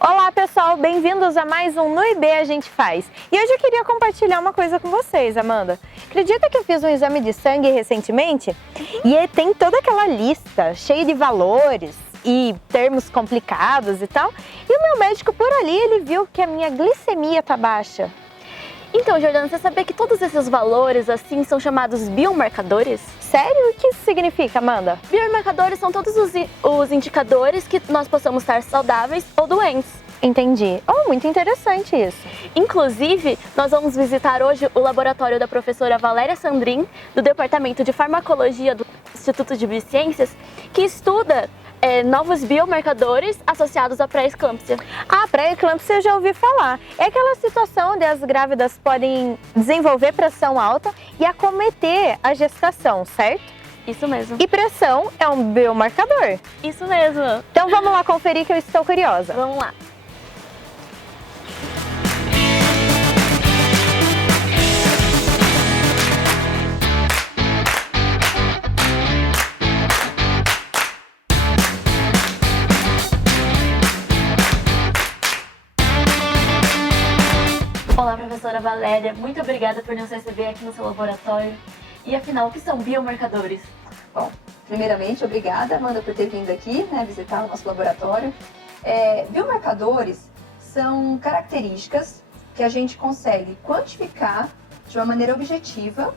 Olá pessoal, bem-vindos a mais um No IB A Gente Faz. E hoje eu queria compartilhar uma coisa com vocês, Amanda. Acredita que eu fiz um exame de sangue recentemente? E tem toda aquela lista cheia de valores e termos complicados e tal. E o meu médico por ali, ele viu que a minha glicemia tá baixa. Então, Jordana, você sabia que todos esses valores assim são chamados biomarcadores? Sério? O que isso significa, Amanda? Biomarcadores são todos os indicadores que nós possamos estar saudáveis ou doentes. Entendi. Oh, muito interessante isso. Inclusive, nós vamos visitar hoje o laboratório da professora Valéria Sandrin, do Departamento de Farmacologia do Instituto de Biociências, que estuda novos biomarcadores associados à pré-eclâmpsia. A pré-eclâmpsia eu já ouvi falar. É aquela situação onde as grávidas podem desenvolver pressão alta e acometer a gestação, certo? Isso mesmo. E pressão é um biomarcador. Isso mesmo. Então vamos lá conferir que eu estou curiosa. Vamos lá. Olá, professora Valéria, muito obrigada por nos receber aqui no seu laboratório. E afinal, o que são biomarcadores? Bom, primeiramente, obrigada, Amanda, por ter vindo aqui, visitar o nosso laboratório. Biomarcadores são características que a gente consegue quantificar de uma maneira objetiva,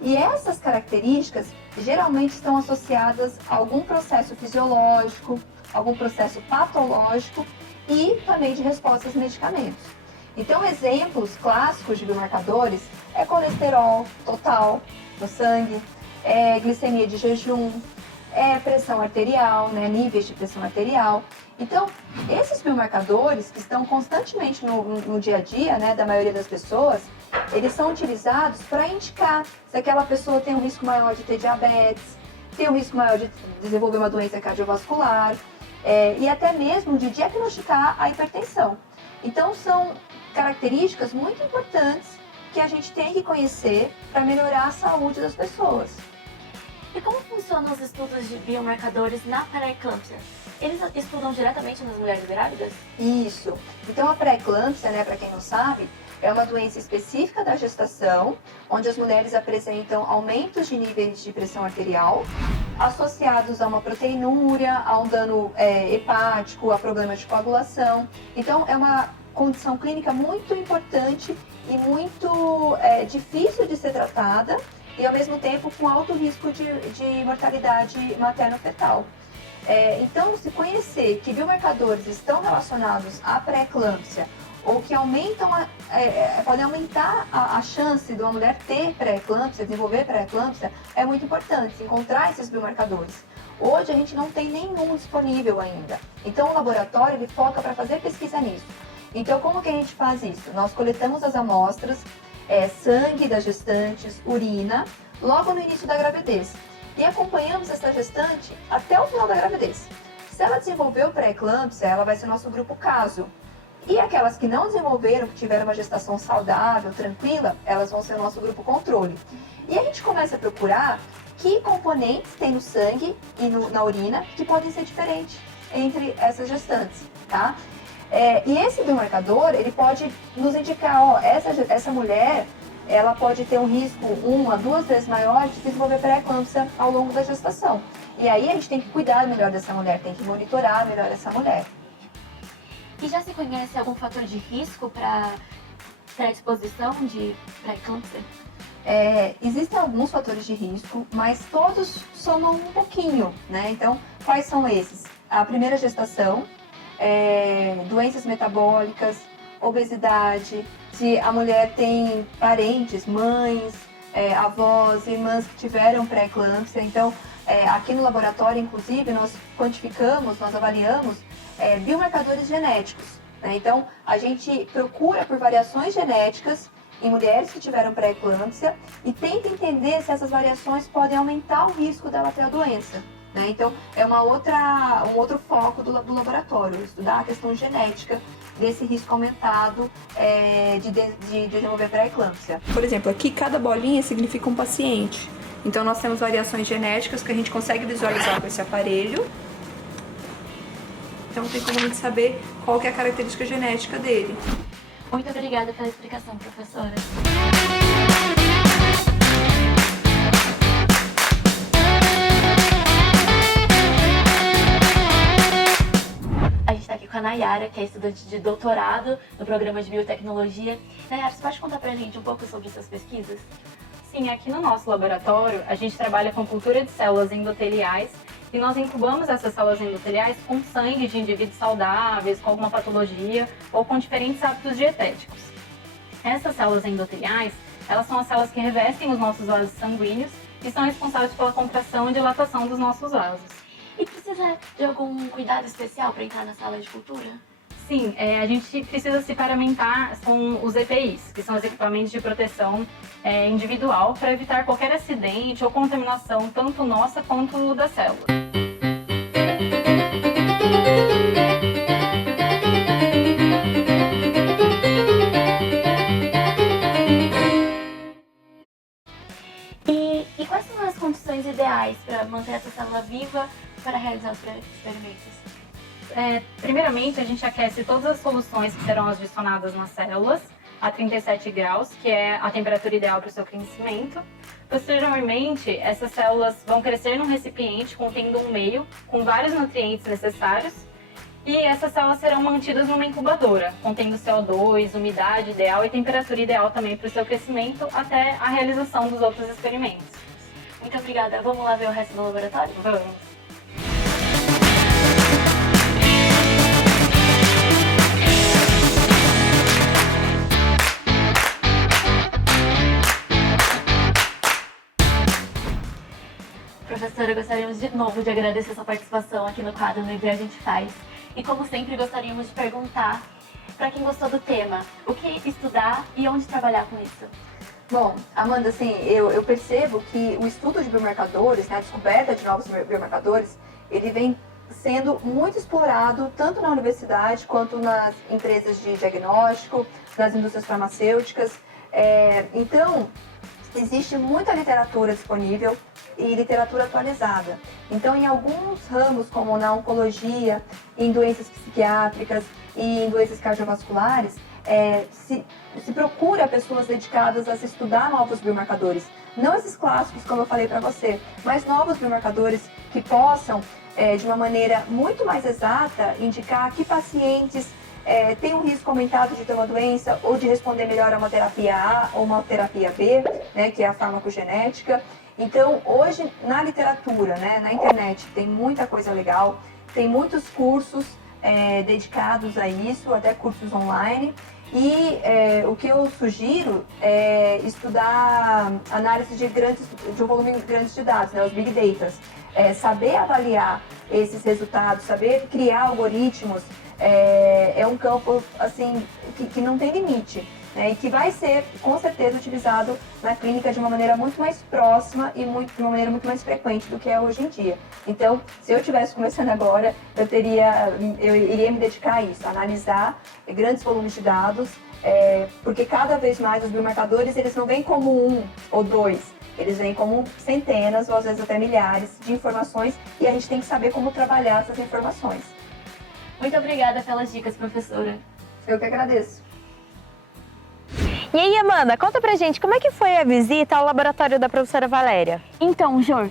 e essas características geralmente estão associadas a algum processo fisiológico, algum processo patológico e também de respostas a medicamentos. Então, exemplos clássicos de biomarcadores é colesterol total no sangue, glicemia de jejum, pressão arterial, níveis de pressão arterial. Então, esses biomarcadores que estão constantemente no dia a dia, da maioria das pessoas, eles são utilizados para indicar se aquela pessoa tem um risco maior de ter diabetes, tem um risco maior de desenvolver uma doença cardiovascular, e até mesmo de diagnosticar a hipertensão. Então, são características muito importantes que a gente tem que conhecer para melhorar a saúde das pessoas. E como funcionam os estudos de biomarcadores na pré-eclâmpsia? Eles estudam diretamente nas mulheres grávidas? Isso. Então, a pré-eclâmpsia, para quem não sabe, é uma doença específica da gestação, onde as mulheres apresentam aumentos de níveis de pressão arterial, associados a uma proteinúria, a um dano hepático, a problemas de coagulação. Então, é uma condição clínica muito importante e muito difícil de ser tratada e, ao mesmo tempo, com alto risco de mortalidade materno-fetal. Então, se conhecer que biomarcadores estão relacionados à pré-eclâmpsia ou que podem aumentar a chance de uma mulher ter pré-eclâmpsia, desenvolver pré-eclâmpsia, é muito importante encontrar esses biomarcadores. Hoje a gente não tem nenhum disponível ainda. Então, o laboratório ele foca para fazer pesquisa nisso. Então, como que a gente faz isso? Nós coletamos as amostras, sangue das gestantes, urina, logo no início da gravidez. E acompanhamos essa gestante até o final da gravidez. Se ela desenvolveu pré-eclâmpsia, ela vai ser nosso grupo caso. E aquelas que não desenvolveram, que tiveram uma gestação saudável, tranquila, elas vão ser o nosso grupo controle. E a gente começa a procurar que componentes tem no sangue e na urina que podem ser diferentes entre essas gestantes, tá? E esse biomarcador, ele pode nos indicar, essa mulher, ela pode ter um risco 1 a 2 vezes maior de desenvolver pré-eclâmpsia ao longo da gestação. E aí a gente tem que cuidar melhor dessa mulher, tem que monitorar melhor essa mulher. E já se conhece algum fator de risco para predisposição de pré-eclâmpsia? Existem alguns fatores de risco, mas todos somam um pouquinho, Então, quais são esses? A primeira gestação, doenças metabólicas, obesidade, se a mulher tem parentes, mães, avós, irmãs que tiveram pré-eclâmpsia. Então, aqui no laboratório, inclusive, nós quantificamos, nós avaliamos biomarcadores genéticos. Então, a gente procura por variações genéticas em mulheres que tiveram pré-eclâmpsia e tenta entender se essas variações podem aumentar o risco dela ter a doença. Então, é um outro foco do laboratório, estudar a questão genética desse risco aumentado de desenvolver pré-eclâmpsia. Por exemplo, aqui cada bolinha significa um paciente. Então, nós temos variações genéticas que a gente consegue visualizar com esse aparelho. Então tem como a gente saber qual que é a característica genética dele. Muito obrigada pela explicação, professora. A gente está aqui com a Nayara, que é estudante de doutorado no programa de biotecnologia. Nayara, você pode contar pra gente um pouco sobre suas pesquisas? Sim, aqui no nosso laboratório, a gente trabalha com cultura de células endoteliais e nós incubamos essas células endoteliais com sangue de indivíduos saudáveis, com alguma patologia ou com diferentes hábitos dietéticos. Essas células endoteliais, elas são as células que revestem os nossos vasos sanguíneos e são responsáveis pela contração e dilatação dos nossos vasos. E precisa de algum cuidado especial para entrar na sala de cultura? Sim, a gente precisa se paramentar com os EPIs, que são os equipamentos de proteção individual, para evitar qualquer acidente ou contaminação, tanto nossa quanto da célula. E quais são as condições ideais para manter essa célula viva para realizar os experimentos? Primeiramente, a gente aquece todas as soluções que serão adicionadas nas células a 37 graus, que é a temperatura ideal para o seu crescimento. Posteriormente, essas células vão crescer num recipiente contendo um meio com vários nutrientes necessários e essas células serão mantidas numa incubadora, contendo CO2, umidade ideal e temperatura ideal também para o seu crescimento até a realização dos outros experimentos. Muito obrigada. Vamos lá ver o resto do laboratório? Vamos! Professora, gostaríamos de novo de agradecer sua participação aqui no quadro No IB A Gente Faz. E como sempre, gostaríamos de perguntar para quem gostou do tema, o que estudar e onde trabalhar com isso? Bom, Amanda, assim, eu percebo que o estudo de biomarcadores, né, a descoberta de novos biomarcadores, ele vem sendo muito explorado tanto na universidade quanto nas empresas de diagnóstico, nas indústrias farmacêuticas. Então, existe muita literatura disponível e literatura atualizada. Então, em alguns ramos, como na oncologia, em doenças psiquiátricas e em doenças cardiovasculares, se procura pessoas dedicadas a se estudar novos biomarcadores. Não esses clássicos, como eu falei para você, mas novos biomarcadores que possam, de uma maneira muito mais exata, indicar que pacientes têm um risco aumentado de ter uma doença ou de responder melhor a uma terapia A ou uma terapia B, né, que é a farmacogenética. Então, hoje, na literatura, né, na internet, tem muita coisa legal, tem muitos cursos dedicados a isso, até cursos online. E o que eu sugiro é estudar análise de um volume grande de dados, né, os Big Data. Saber avaliar esses resultados, saber criar algoritmos, é um campo assim, que não tem limite, né, e que vai ser, com certeza, utilizado na clínica de uma maneira muito mais próxima e de uma maneira muito mais frequente do que é hoje em dia. Então, se eu estivesse começando agora, eu iria me dedicar a isso, a analisar grandes volumes de dados, porque cada vez mais os biomarcadores, eles não vêm como um ou dois, eles vêm como centenas ou às vezes até milhares de informações e a gente tem que saber como trabalhar essas informações. Muito obrigada pelas dicas, professora. Eu que agradeço. E aí, Amanda, conta pra gente como é que foi a visita ao laboratório da professora Valéria? Então, Jor,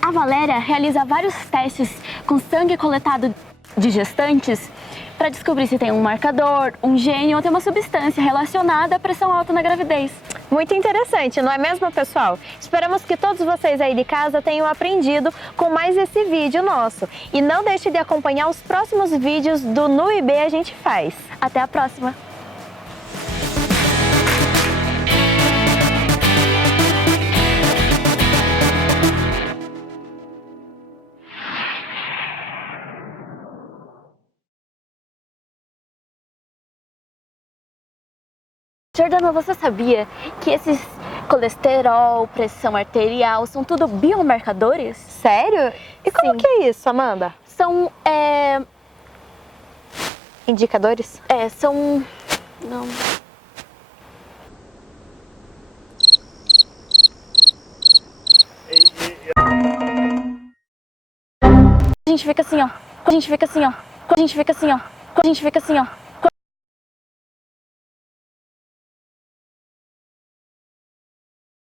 a Valéria realiza vários testes com sangue coletado de gestantes para descobrir se tem um marcador, um gene ou tem uma substância relacionada à pressão alta na gravidez. Muito interessante, não é mesmo, pessoal? Esperamos que todos vocês aí de casa tenham aprendido com mais esse vídeo nosso. E não deixe de acompanhar os próximos vídeos do No IB A Gente Faz. Até a próxima! Jordana, você sabia que esses colesterol, pressão arterial, são tudo biomarcadores? Sério? E como Sim. que é isso, Amanda? São, Indicadores? são... Não... A gente fica assim, ó. A gente fica assim, ó. A gente fica assim, ó.